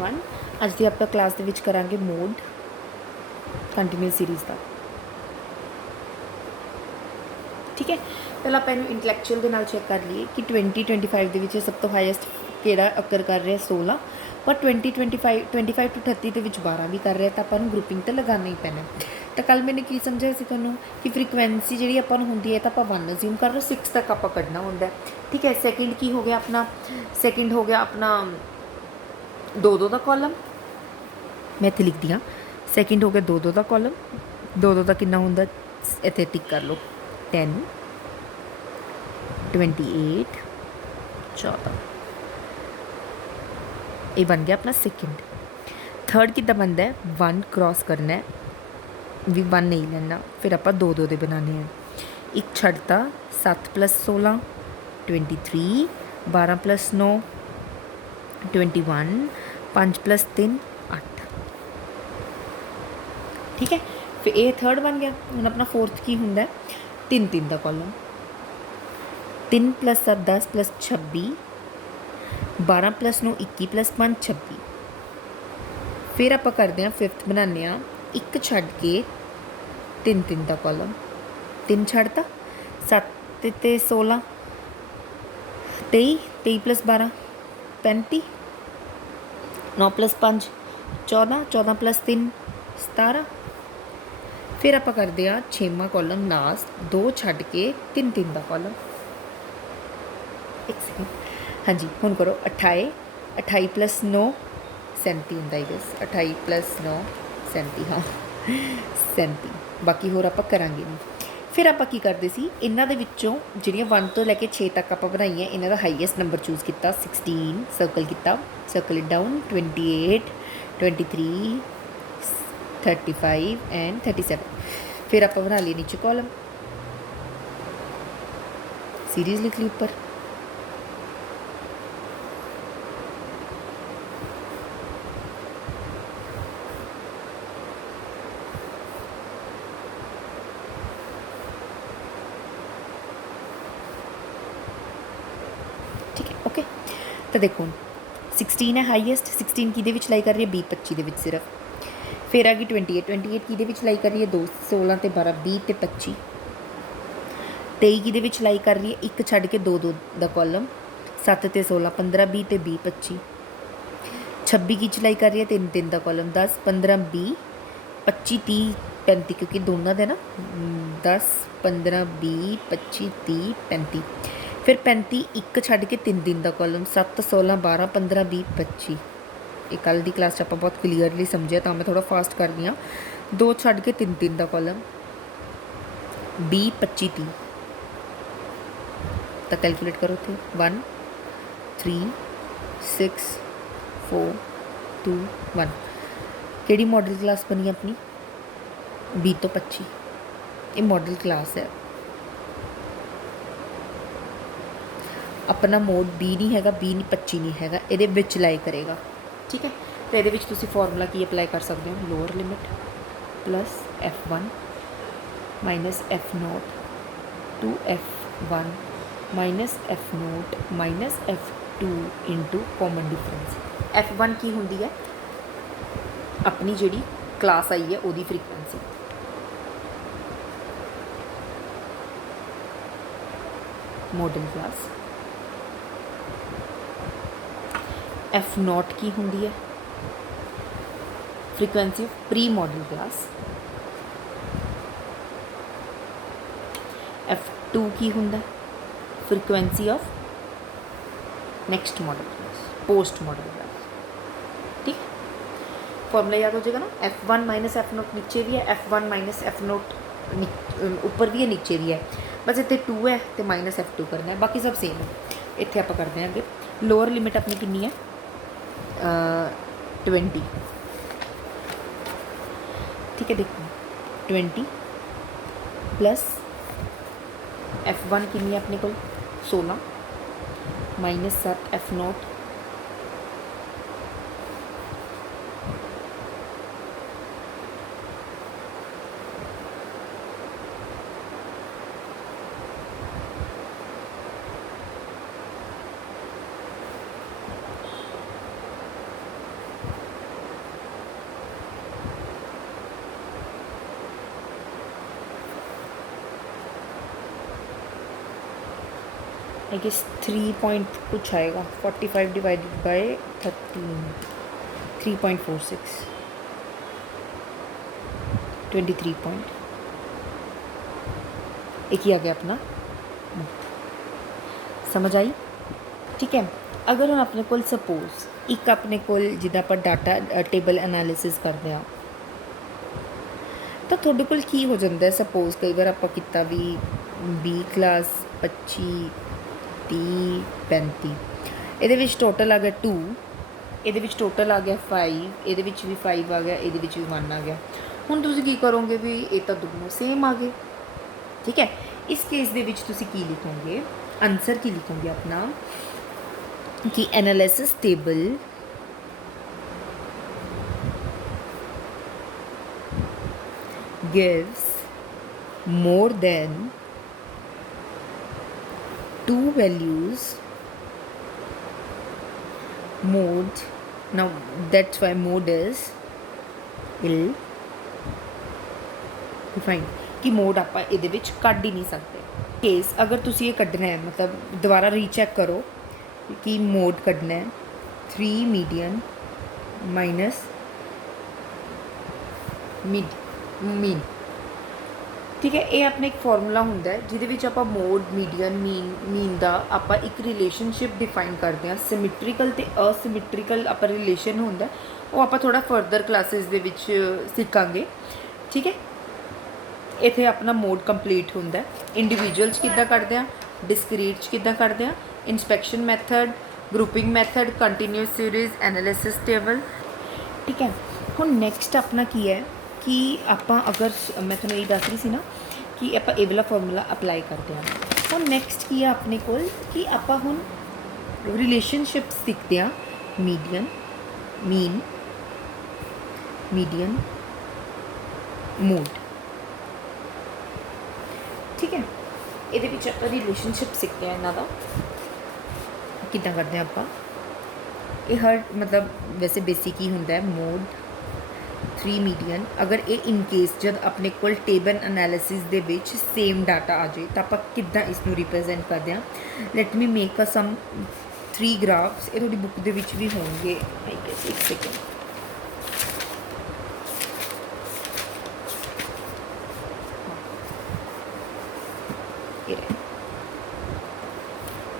Everyone. अज दी आपां class दे विच करांगे mode continuous series का। ठीक है, पहले आपां इहनूं इंटलैक्चुअल दे नाल चैक कर लीए कि 2025 दे विच सब तो हाईएस्ट किहड़ा अकर कर रहा 16, पर 2025 टू 30 दे विच 12 भी कर रहा, तो आपां नूं ग्रुपिंग तो लगाना ही पैना। तो कल मैंने की समझाया सी तुहानूं कि फ्रीकुएंसी जिहड़ी आपां नूं हुंदी है तो आपां 1 अज्यूम कर लो, 6 तक आपां कढना हुंदा है। ठीक है, सैकेंड की हो गया अपना, सैकेंड हो गया अपना 2 का कॉलम, मैं इत्थे लिख दियाँ। सैकेंड हो गया 2 का कॉलम, 2 का कितना हुंदा इत्थे टिक कर लो 10, 28, 14, ये बन गया अपना सेकेंड। थर्ड कितना बनता है 1 क्रॉस करना है, भी 1 नहीं लेना, फिर आप 2 दे बनाने हैं। एक छड़ता 7 + 16 23, 12 + 9 21, 5 + 3 8। ठीक है, फिर ये थर्ड बन गया। हम अपना फोर्थ की होंगे 3 का कॉलम, 3 + 7 10 + 26, 12 + 9 21 + 5 26। फिर आप करते हैं फिफ्थ बनाने, एक छड़ के 3 का कॉलम, 3 छड़ता 7 ते 16 23, 23 + 12 35, 9 + 5 14, 14 + 3 17। फिर आप करते हैं 6वां कॉलम लास्ट, 2 छड़ के 3 का कॉलम। एक सेकेंड, हाँ जी, हुण करो 28, 28 + 9 37 होंदा ही बस, 28 + 9 37, हाँ 37। बाकी होर आप करांगे नहीं। फिर आप की करते सी इन्हां दे विच्चों जिहड़ियां 1 तो लैके 6 तक आप बनाइयां, इन्हां दा हाईएस्ट नंबर चूज़ किया 16, सर्कल किया, सर्कल इट डाउन 28, 23, 35 एंड 37। फिर आप बना लिए नीचे कॉलम, सीरीज़ लिख ली ऊपर। ठीक है, ओके। तो देखो 16 है हाईएस्ट, 16 की लाई कर रही है 20 25 के सिर्फ। फिर आ गई 28, 28 की लाई कर रही है 2 16 ते 12 20 ते 25। 23 की लाई कर रही है एक छड़ के 2 का कॉलम, 7 ते 16 15 20 ते 20 25। 26 की लाई कर रही है 3 का कॉलम, 10 15 20 25 30 35, क्योंकि दोनों दे ना 10 15 20 25 30 35। फिर 35 एक छड़ के 3 का कॉलम, 7 16 12 15 20 25। ये कल की क्लास आप बहुत क्लीयरली समझे, तो मैं थोड़ा फास्ट कर दी हाँ। 2 छड़ के 3 का कॉलम, 20 25 30। तो कैलकुलेट करो थे 1 3 6 4 2 1। केड़ी मॉडल क्लास बनी अपनी 20 तो 25, ये मॉडल क्लास है। अपना मोड बी नहीं है, बी नहीं 25 नहीं है, ये लाई करेगा। ठीक है, तो ये फॉर्मूला की अप्लाई कर सकते हो, lower limit plus F1 minus F0 two F1 minus F0 minus F2 into common difference. F1 की होंगी है अपनी जी क्लास आई है वही फ्रीकुएंसी, मॉडल क्लास। F0 की होंगी है frequency of pre model class. F2 की होंगे frequency of next model class, post model class. ठीक है, फॉर्मूला याद हो जाएगा ना। F1 माइनस F0 नीचे भी है, F1 माइनस F0 ऊपर भी है नीचे भी है, बस इतने 2 है तो माइनस F2 करना है, बाकी सब सेम है। इतने आप करते हैं अगे लोअर लिमिट अपनी कितनी है 20। ठीक है, देखो 20 प्लस F1 कितनी है अपने को 16 minus 7 F0 . I guess 3 point कुछ आएगा, 45 डिवाइडेड बाय 13, 3.46, 23 पॉइंट, एक ही आ गया अपना। समझ आई? ठीक है। अगर हम अपने कोल सपोज एक अपने कोल जिदा पर डाटा टेबल एनालिसिस करते हैं तो थोड़े कोल की हो जाता है। सपोज कई बार आप किता भी 20 क्लास 25 30 35 ये टोटल आ गया 2, ये टोटल आ गया 5, ये भी 5 आ गया, ये भी 1 आ गया। हुण तुसीं की करोगे भी ये तो दोनों सेम आ गए। ठीक है। इस केस दे विच तुसीं की लिखोगे, आंसर की लिखोगे अपना कि analysis table gives more than 2 values mode. Now that's why mode is ill defined कि मोड आप ये कढ़ ही नहीं सकते। केस अगर तुसी ये कढ़ना है, मतलब दोबारा रीचैक करो कि मोड कढ़ना है 3 मीडियन माइनस मीन। ठीक है। ये अपना एक फॉर्मूला होंदा है जिहदे विच आपां मोड मीडियन मीन दा आपां एक रिलेशनशिप डिफाइन करते हैं। सिमिट्रिकल ते असिमिट्रिकल आपां रिलेशन होंदा है, वो आपां थोड़ा फर्दर क्लासेस दे विच सीखांगे। ठीक है। इत्थे अपना मोड कंप्लीट होंदा है। इंडिविजुअल्स किद्दां कढदे आ, डिस्क्रीट किद्दां कढदे आ, inspection method, grouping method, continuous series, analysis table. ठीक है। हुण नैक्सट अपना की है कि आपां अगर मैं तुहानूं यही दस रही सी ना कि आपां ये वाला फॉर्मूला अप्लाई करते हैं। हुण नैक्सट की है अपने कोल कि आपां हुण रिलेशनशिप सीखते हैं मीडियन मीन मीडियन मोड। ठीक है। ये रिलेशनशिप सीखते हैं इन्हों का कितना करते हैं आपां। ये हर मतलब वैसे बेसिक ही होंदा है मोड 3 मीडियन। अगर ये इन केस जब अपने कोल टेबल एनालिसिस दे विच सेम डाटा आ जाए तो आपां किद्दां इसनूं रिप्रेजेंट करते हैं। Let me make a some 3 graphs. ये थोड़ी बुक दे विच भी होंगे। आई गेस एक second.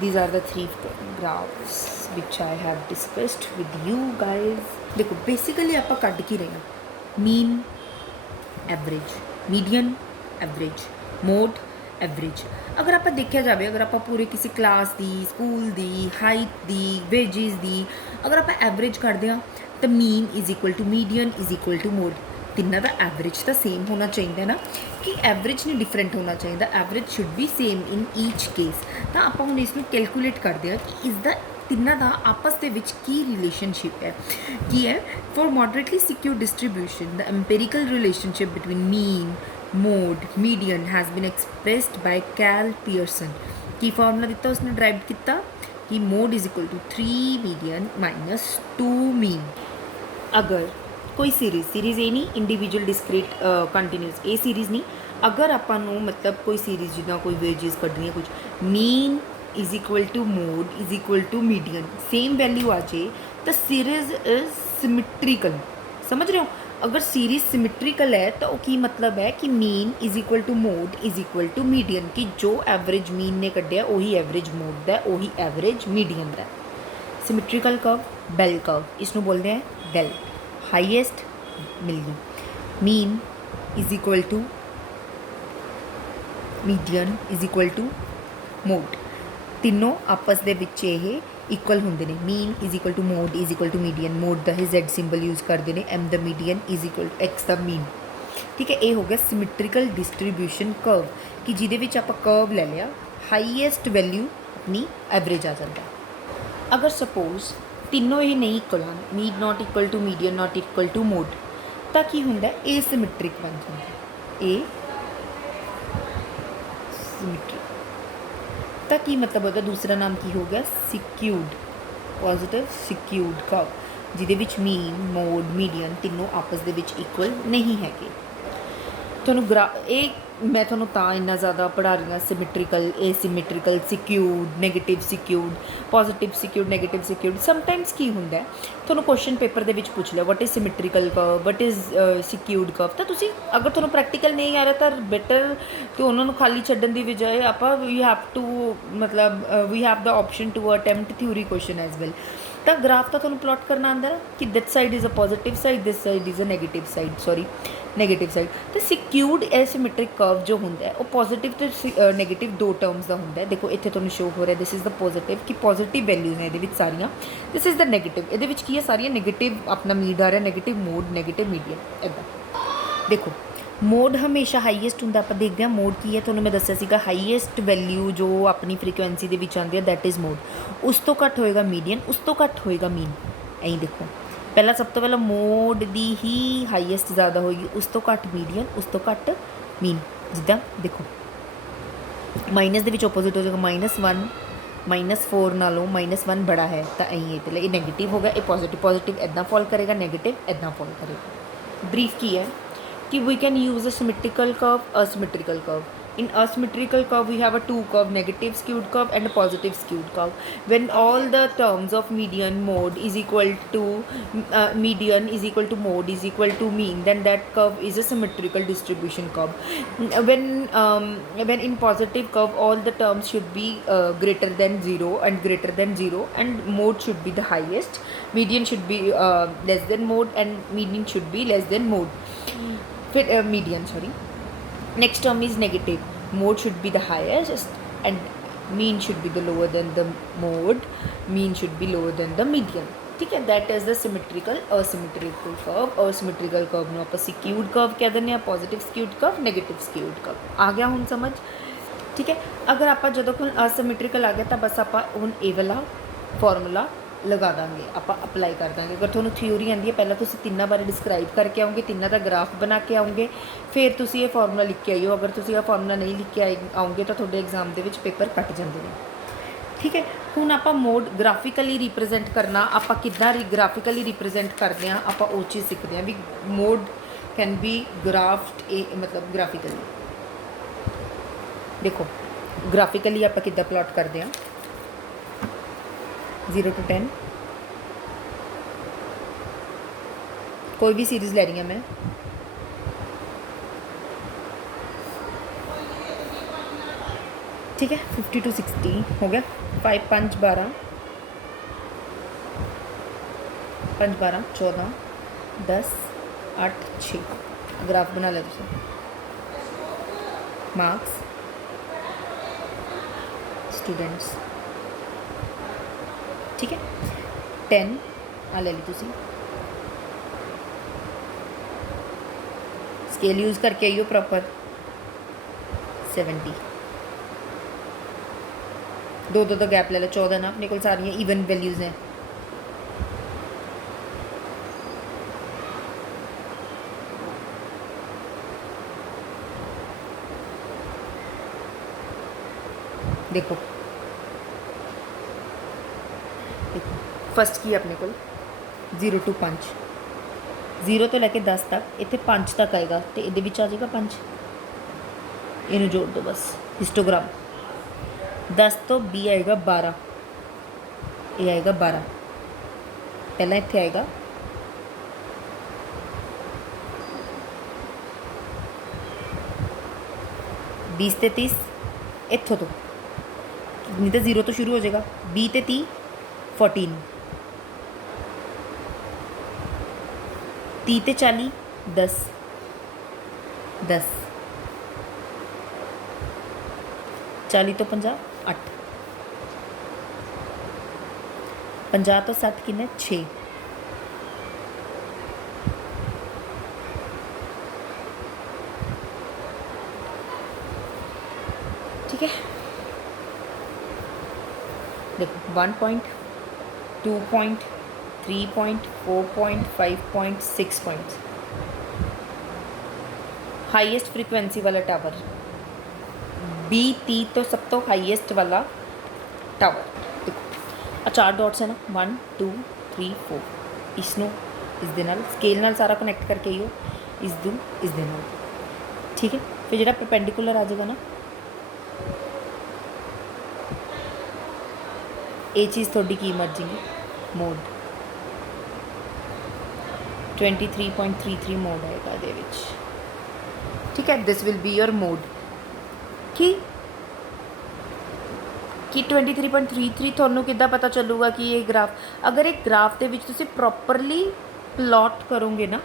These are the 3 graphs which I have discussed with you guys. देखो बेसिकली आप कट की रहे हैं mean average, median average, mode average. अगर आप देखा जाए, अगर आप पूरे किसी क्लास की, स्कूल की, हाइट की, वेजिज की अगर आप एवरेज करते हैं तो mean is equal to median is equal to mode. तिना का एवरेज तो सेम होना चाहिए ना, कि एवरेज नहीं डिफरेंट होना चाहिए। Average should be same in each case. तो आप हम इसमें कैलकुलेट करते हैं कि इसका तिना का आपस के विच की रिलेशनशिप है की है। For moderately skewed distribution the empirical relationship between mean mode median has been expressed by Karl Pearson. की फॉर्मूला दिता उसने ड्राइव किया कि mode is equal to 3 median minus 2 mean. अगर कोई सीरीज़ ये नहीं इंडिविजुअल डिस्क्रीट कंटीन्यूस ये सीरीज़ नहीं, अगर आपां मतलब कोई सीरीज़ जिदा कोई वेजिज कढ़नी है कुछ mean is equal to mode is equal to median same value आ जाए तो सीरीज़ इज सिमिट्रिकल। समझ रहे हो? अगर सीरीज़ सिमिट्रिकल है तो की मतलब है कि mean is equal to mode is equal to median, कि जो एवरेज मीन ने कढ़िया वही एवरेज मोड का वही एवरेज मीडियन का। सिमिट्रिकल कर्व बेल कर्व इसनों बोलते हैं बेल। हाईएस्ट मिल गई, mean is equal to median is equal to mode. तीनों आपस दे विच ये इक्वल होंगे ने। Mean is equal to mode is equal to median, mode का ही Z सिंबल यूज़ करते हैं, M the median is equal to X the mean. ठीक है। ये हो गया सिमिट्रिकल डिस्ट्रीब्यूशन कर्व कि जिहदे विच आपां कर्व ले लिया हाईएस्ट वैल्यू अपनी एवरेज आ जाता है। अगर सपोज तीनों ये नहीं इक्वल हैं, mean not equal to median not equal to mode, तो की होंदा है ए सिमिट्रिक बन जाता है। ए सिमिट्रिक तो की मतलब होता दूसरा नाम की हो गया सिक्यूड, पॉजिटिव सिक्यूड कर्व जिहदे विच मीन मोड मीडियन तीनों आपस दे विच इक्वल नहीं है। ਤੁਹਾਨੂੰ ਇਹ ਮੈਂ ਤੁਹਾਨੂੰ ਤਾਂ ਇੰਨਾ ਜ਼ਿਆਦਾ ਪੜ੍ਹਾ ਰਹੀ ਹਾਂ, symmetrical, asymmetrical, skewed, negative skewed, positive skewed, negative skewed. Sometimes ਕੀ ਹੁੰਦਾ ਤੁਹਾਨੂੰ ਕੁਐਸਚਨ ਪੇਪਰ ਦੇ ਵਿੱਚ ਪੁੱਛ ਲਿਆ what is symmetrical curve, what is skewed curve, ਤਾਂ ਤੁਸੀਂ ਅਗਰ ਤੁਹਾਨੂੰ ਪ੍ਰੈਕਟੀਕਲ ਨਹੀਂ ਆ ਰਿਹਾ ਤਾਂ ਬੈਟਰ ਕਿ ਉਹਨਾਂ ਨੂੰ ਖਾਲੀ ਛੱਡਣ ਦੀ ਬਜਾਏ ਆਪਾਂ ਵੀ ਹੈਵ ਟੂ ਮਤਲਬ ਵੀ ਹੈਵ ਦਾ option to attempt theory question as well. ਤਾਂ ਗ੍ਰਾਫ ਤਾਂ ਤੁਹਾਨੂੰ ਪਲਾਟ ਕਰਨਾ ਆਉਂਦਾ ਨਾ ਕਿ this side is a positive side, this side is a negative side, sorry negative side. ਅਤੇ ਸਿਕਿਊਰਡ ਐਸਿਮੈਟਰਿਕ ਕਰਵ ਜੋ ਹੁੰਦਾ ਉਹ ਪੋਜ਼ੀਟਿਵ ਅਤੇ ਨੈਗੇਟਿਵ ਦੋ ਟਰਮਸ ਦਾ ਹੁੰਦਾ। ਦੇਖੋ ਇੱਥੇ ਤੁਹਾਨੂੰ ਸ਼ੋ ਹੋ ਰਿਹਾ ਦਿਸ ਇਜ਼ ਦਾ ਪੋਜ਼ੀਟਿਵ ਕਿ ਪੋਜ਼ੀਟਿਵ ਵੈਲਿਊਜ਼ ਨੇ ਇਹਦੇ ਵਿੱਚ ਸਾਰੀਆਂ, ਦਿਸ ਇਜ਼ ਦਾ ਨੈਗੇਟਿਵ ਇਹਦੇ ਵਿੱਚ ਕੀ ਹੈ ਸਾਰੀਆਂ ਨੈਗੇਟਿਵ ਆਪਣਾ ਮੀਡ ਆ ਰਿਹਾ, ਨੈਗੇਟਿਵ ਮੋਡ, ਨੈਗੇਟਿਵ ਮੀਡੀਅਮ ਇੱਦਾਂ। ਦੇਖੋ ਮੋਡ ਹਮੇਸ਼ਾ ਹਾਈਐਸਟ ਹੁੰਦਾ, ਆਪਾਂ ਦੇਖਦੇ ਹਾਂ ਮੋਡ ਕੀ ਹੈ, ਤੁਹਾਨੂੰ ਮੈਂ ਦੱਸਿਆ ਸੀਗਾ ਹਾਈਐਸਟ ਵੈਲਿਊ ਜੋ ਆਪਣੀ ਫ੍ਰੀਕੁਐਂਸੀ ਦੇ ਵਿੱਚ ਆਉਂਦੀ ਹੈ ਦੈਟ ਇਜ਼ ਮੋਡ। ਉਸ ਤੋਂ ਘੱਟ ਹੋਏਗਾ ਮੀਡੀਅਨ, ਉਸ ਤੋਂ ਘੱਟ ਹੋਏਗਾ ਮੀਨ। ਐਂ ਦੇਖੋ ਪਹਿਲਾਂ ਸਭ ਤੋਂ ਪਹਿਲਾਂ ਮੋਡ ਦੀ ਹੀ ਹਾਈਐਸਟ ਜ਼ਿਆਦਾ ਹੋਏਗੀ, ਉਸ ਤੋਂ ਘੱਟ ਮੀਡੀਅਨ, ਉਸ ਤੋਂ ਘੱਟ ਮੀਨ। ਜਿੱਦਾਂ ਦੇਖੋ ਮਾਈਨਸ ਦੇ ਵਿੱਚ ਓਪੋਜ਼ਿਟ ਹੋ ਜਾਏਗਾ -1 -4 ਨਾਲੋਂ -1 ਬੜਾ ਹੈ ਤਾਂ ਐਂ ਇਹ ਤੇ ਇਹ ਨੈਗੇਟਿਵ ਹੋ ਗਿਆ, ਇਹ ਪੋਜ਼ੀਟਿਵ, ਪੋਜ਼ੀਟਿਵ ਇੱਦਾਂ ਫॉल ਕਰੇਗਾ, ਨੈਗੇਟਿਵ ਇੱਦਾਂ ਫॉल ਕਰੇਗਾ। ਬਰੀਫ ਕੀ ਹੈ कि we can use a symmetrical curve, asymmetrical curve. In asymmetrical curve, we have a two curve, negative skewed curve and a positive skewed curve. When all the terms of median mode is equal to median is equal to mode is equal to mean, then that curve is a symmetrical distribution curve. When in positive curve, all the terms should be greater than 0 and greater than 0, and mode should be the highest. Median should be less than mode, and median should be less than mode. Median, sorry. Next term is negative. Mode should be the highest and mean should be the lower than the mode. Mean should be lower than the median. ठीक है, that is the symmetrical asymmetrical curve। asymmetrical curve ਨੂੰ ਆਪਾਂ skewed curve ਕਹਿ ਦਿੰਦੇ ਹਾਂ, positive skewed curve, negative skewed curve। ਆ ਗਿਆ ਹੁਣ ਸਮਝ? ਠੀਕ ਹੈ, ਅਗਰ ਆਪਾਂ ਜਦੋਂ ਹੁਣ asymmetrical ਆ ਗਿਆ ਤਾਂ ਬਸ ਆਪਾਂ ਹੁਣ ਇਹ ਵਾਲਾ ਫਾਰਮੂਲਾ ਲਗਾ ਦਾਂਗੇ, ਆਪਾਂ ਅਪਲਾਈ ਕਰ ਦਾਂਗੇ। ਅਗਰ ਤੁਹਾਨੂੰ ਥਿਊਰੀ ਆਉਂਦੀ ਹੈ ਪਹਿਲਾਂ ਤੁਸੀਂ ਤਿੰਨਾਂ ਬਾਰੇ ਡਿਸਕ੍ਰਾਈਬ ਕਰਕੇ ਆਉਂਗੇ, ਤਿੰਨਾਂ ਦਾ ਗ੍ਰਾਫ ਬਣਾ ਕੇ ਆਉਂਗੇ, ਫਿਰ ਤੁਸੀਂ ਇਹ ਫਾਰਮੂਲਾ ਲਿਖ ਕੇ ਆਇਓ। ਅਗਰ ਤੁਸੀਂ ਇਹ ਫਾਰਮੂਲਾ ਨਹੀਂ ਲਿਖ ਕੇ ਆਉਂਗੇ ਤਾਂ ਤੁਹਾਡੇ ਐਗਜ਼ਾਮ ਦੇ ਵਿੱਚ ਪੇਪਰ ਕੱਟ ਜਾਂਦੇ ਨੇ। ਠੀਕ ਹੈ, ਹੁਣ ਆਪਾਂ ਮੋਡ ਗ੍ਰਾਫਿਕਲੀ ਰਿਪਰੈਜ਼ੈਂਟ ਕਰਨਾ, ਆਪਾਂ ਕਿੱਦਾਂ ਗ੍ਰਾਫਿਕਲੀ ਰਿਪਰੈਜ਼ੈਂਟ ਕਰਦੇ ਹਾਂ, ਆਪਾਂ ਉਹ ਚੀਜ਼ ਸਿੱਖਦੇ ਹਾਂ ਵੀ ਮੋਡ ਕੈਨ ਬੀ ਗ੍ਰਾਫਡ ਮਤਲਬ ਗ੍ਰਾਫਿਕਲੀ। ਦੇਖੋ ਗ੍ਰਾਫਿਕਲੀ ਆਪਾਂ ਕਿੱਦਾਂ ਪਲਾਟ ਕਰਦੇ ਹਾਂ 0 to 10 कोई भी सीरीज़ ले रही हूँ मैं। ठीक है, 50 to 60 हो गया। 5 5 12 5 12 14 10 8 6 ग्राफ बना लो तुम। मार्क्स स्टूडेंट्स, ठीक है 10 आ ले ली तुसी। स्केल यूज़ करके आइयो प्रॉपर 70 दो तो गैप ले लो 14 ना, अपने को सारियाँ ईवन वैल्यूज़ हैं। देखो फस्ट की अपने को 0 to 5, 0 तो लैके 10 तक, इतने 5 तक आएगा तो ये आ जाएगा 5, इनू जोड़ दो बस हिस्टोग्राम। 10 तो B आएगा 12, ये आएगा 12, पहला इतने आएगा 20 ते 30, इतों तो नहीं तो 0 तो शुरू हो जाएगा, 20 ते 30 14, 30 ते 40 10 10, 40 तो 50 8, 50 तो 60 किन्ने 6, ठीक है। देखो 1 point 2 point 3 point 4 point 5 point 6 points, highest frequency वाला टावर B30 तो सब तो हाईएस्ट वाला टावर। देखो 4 डॉट्स है ना 1 2 3 4, इसनों इस दे नाल स्केल नाल सारा कनैक्ट करके ही हो, इस दे नाल ठीक है। फिर जो परपेंडिकुलर आ जाएगा ना, ये चीज़ थोड़ी की मर्जिंग मोड 23.33 मोड आएगा ये, ठीक है। This will be your mode कि 23.33 ਤੁਹਾਨੂੰ ਕਿੱਦਾਂ ਪਤਾ ਚੱਲੂਗਾ कि ये ग्राफ, अगर एक ग्राफ ਦੇ ਵਿੱਚ ਤੁਸੀਂ ਪ੍ਰੋਪਰਲੀ ਪਲਾਟ ਕਰੋਗੇ ਨਾ,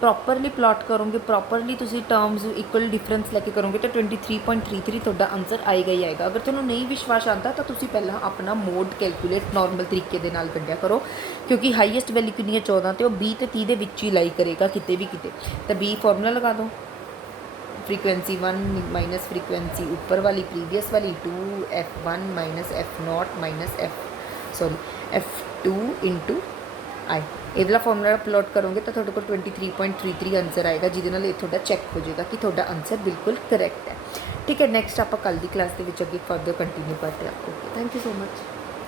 ਪ੍ਰੋਪਰਲੀ ਪਲਾਟ ਕਰੋਗੇ, ਪ੍ਰੋਪਰਲੀ ਤੁਸੀਂ ਟਰਮਸ ਇਕੁਅਲ ਡਿਫਰੈਂਸ ਲੈ ਕੇ ਕਰੋਗੇ ਤਾਂ 23.33 ਤੁਹਾਡਾ ਆਨਸਰ ਆਏਗਾ ਹੀ ਆਏਗਾ। ਅਗਰ ਤੁਹਾਨੂੰ ਨਹੀਂ ਵਿਸ਼ਵਾਸ ਆਉਂਦਾ ਤਾਂ ਤੁਸੀਂ ਪਹਿਲਾਂ ਆਪਣਾ ਮੋਡ ਕੈਲਕੂਲੇਟ ਨੋਰਮਲ ਤਰੀਕੇ ਦੇ ਨਾਲ ਕੱਢਿਆ ਕਰੋ, ਕਿਉਂਕਿ ਹਾਈਐਸਟ ਵੈਲਿਊ ਕਿੰਨੀ ਹੈ 14 ਤੇ ਉਹ 20 ਤੇ 30 ਦੇ ਵਿੱਚ ਹੀ ਲਾਈ ਕਰੇਗਾ ਕਿਤੇ ਵੀ ਕਿਤੇ। ਤਾਂ 20 ਫਾਰਮੂਲਾ ਲਗਾ ਦਿਓ, फ्रीक्वेंसी 1 माइनस फ्रीक्वेंसी ऊपर वाली प्रीवियस वाली 2 F1 minus F0 minus F2 into आई। ये वाला फॉर्मूला प्लॉट करोगे तो थोड़े को 23.33 आंसर आएगा, जिहदे नाल थोड़ा चैक हो जाएगा कि थोड़ा आंसर बिल्कुल करैक्ट है। ठीक है, नैक्सट आप कल की क्लास के अगे फर्दर कंटिन्यू करते हैं। Okay, thank you so much.